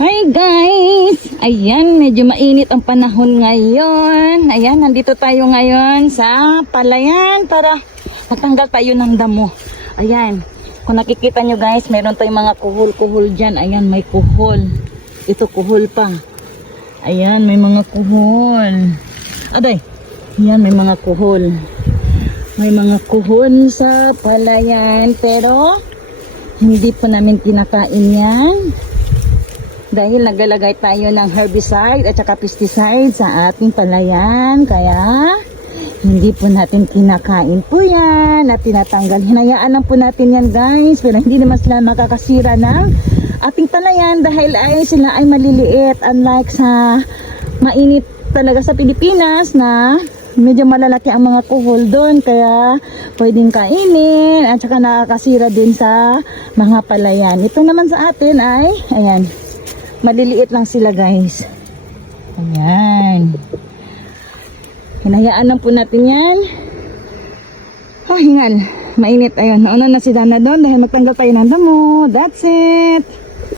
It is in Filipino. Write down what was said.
Hi guys! Ayan, medyo mainit ang panahon ngayon. Ayan, nandito tayo ngayon sa palayan para matanggal tayo ng damo. Ayan, kung nakikita nyo guys, meron tayong mga kuhol-kuhol dyan. Ayan, may kuhol. Ito kuhol pa. Ayan, may mga kuhol. Aday, ayan, may mga kuhol. May mga kuhol sa palayan, pero hindi po namin kinakain yan. Dahil naglalagay tayo ng herbicide at saka pesticide sa ating palayan. Kaya hindi po natin kinakain po yan at tinatanggal. Hinayaan lang po natin yan guys. Pero hindi naman sila makakasira ng ating palayan dahil sila ay maliliit. Unlike sa mainit talaga sa Pilipinas na medyo malalaki ang mga kuhol doon. Kaya pwedeng kainin at saka nakakasira din sa mga palayan. Ito naman sa atin ay, ayan, maliliit lang sila guys. Ayan. Hinayaan lang po natin yan. Oh, hingal. Mainit. Ayun. Nauna na si Dana doon dahil magtanggal tayo ng damo. That's it.